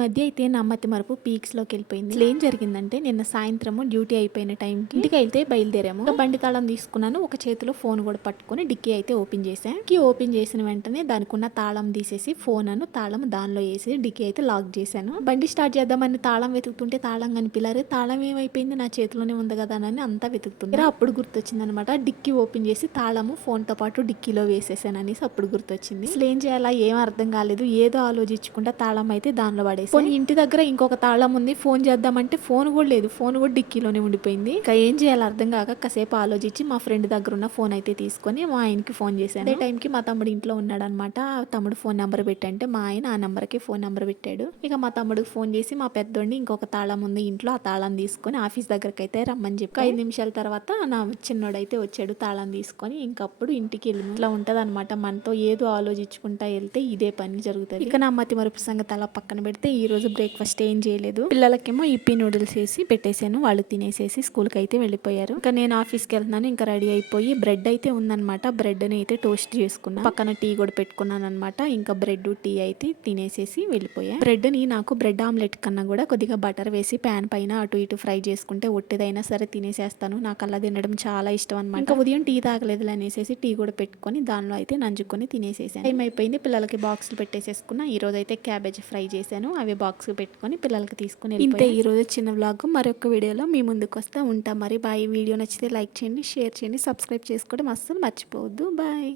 మధ్య అయితే నా మతి మరపు పీక్స్లోకి వెళ్ళిపోయింది. అసలు ఏం జరిగిందంటే నిన్న సాయంత్రము డ్యూటీ అయిపోయిన టైంకి ఇంటికి అయితే బయలుదేరాము. బండి తాళం తీసుకున్నాను, ఒక చేతిలో ఫోన్ కూడా పట్టుకొని డిక్కీ అయితే ఓపెన్ చేశాను. డిక్కీ ఓపెన్ చేసిన వెంటనే దానికి ఉన్న తాళం తీసేసి ఫోన్ అను తాళం దానిలో వేసి డిక్కీ అయితే లాక్ చేశాను. బండి స్టార్ట్ చేద్దామని తాళం వెతుకుతుంటే తాళం కనిపిలారు. తాళం ఏమైపోయింది, నా చేతిలోనే ఉంది కదా అని అంతా వెతుకుతుంది. అప్పుడు గుర్తొచ్చింది అనమాట, డిక్కీ ఓపెన్ చేసి తాళము ఫోన్ తో పాటు డిక్కీలో వేసేసాను అనేసి అప్పుడు గుర్తొచ్చింది. అసలు ఏం చేయాలా ఏం అర్థం కాలేదు. ఏదో ఆలోచించుకుంటా తాళం అయితే దానిలో పడేసి ఇంటి దగ్గర ఇంకొక తాళం ఉంది, ఫోన్ చేద్దామంటే ఫోన్ కూడా లేదు, ఫోన్ కూడా డిక్కీలోనే ఉండిపోయింది. ఇంకా ఏం చేయాలి అర్థం కాక కాసేపు ఆలోచించి మా ఫ్రెండ్ దగ్గర ఉన్న ఫోన్ అయితే తీసుకొని మా ఆయనకి ఫోన్ చేశాను. అదే టైంకి మా తమ్ముడు ఇంట్లో ఉన్నాడు అనమాట. తమ్ముడు ఫోన్ నెంబర్ పెట్టంటే మా ఆయన ఆ నెంబర్కి ఫోన్ నెంబర్ పెట్టాడు. ఇక మా తమ్ముడికి ఫోన్ చేసి మా పెద్దోడిని ఇంకొక తాళం ఉంది ఇంట్లో, ఆ తాళం తీసుకొని ఆఫీస్ దగ్గరకి అయితే రమ్మని చెప్పి 5 నిమిషాల తర్వాత నా చిన్నోడైతే వచ్చాడు తాళం తీసుకొని. ఇంకప్పుడు ఇంటికి వెళ్ళి ఇట్లా ఉంటది అనమాట, మనతో ఏదో ఆలోచించుకుంటా వెళ్తే ఇదే పని జరుగుతుంది. ఇక నా మతి మరుపు సంగతి అలా పక్కన పెడితే ఈ రోజు బ్రేక్ఫాస్ట్ ఏం చేయలేదు. పిల్లలకేమో ఇప్పి నూడిల్స్ వేసి పెట్టేశాను, వాళ్ళు తినేసేసి స్కూల్కి అయితే వెళ్ళిపోయారు. ఇంకా నేను ఆఫీస్కి వెళ్తున్నాను, ఇంకా రెడీ అయిపోయి బ్రెడ్ అయితే ఉందన్నమాట, బ్రెడ్ ని అయితే టోస్ట్ చేసుకున్నా, పక్కన టీ కూడా పెట్టుకున్నాను అనమాట. ఇంకా బ్రెడ్ టీ అయితే తినేసేసి వెళ్ళిపోయా. బ్రెడ్ ని నాకు బ్రెడ్ ఆమ్లెట్ కన్నా కూడా కొద్దిగా బటర్ వేసి ప్యాన్ పైన అటు ఇటు ఫ్రై చేసుకుంటే ఒట్టిదైనా సరే తినేసేస్తాను, నాకు అలా తినడం చాలా ఇష్టం అనమాట. ఇంకా ఉదయం టీ తాగలేదు అనేసి టీ కూడా పెట్టుకొని దానిలో అయితే నంజుకొని తినేసేసాను. టైం అయిపోయింది, పిల్లలకి బాక్సులు పెట్టేసేసుకున్నా. ఈ రోజు అయితే క్యాబేజ్ ఫ్రై చేశాను, అవి బాక్స్ పెట్టుకొని పిల్లలకి తీసుకుని ఇంతే ఈ రోజు చిన్న వ్లాగ్. మరొక వీడియోలో మీ ముందుకు వస్తా ఉంటా. మరి బాయ్. వీడియో నచ్చితే లైక్ చేయండి, షేర్ చేయండి, సబ్స్క్రైబ్ చేసుకోవడం అస్సలు మర్చిపోవద్దు. బాయ్.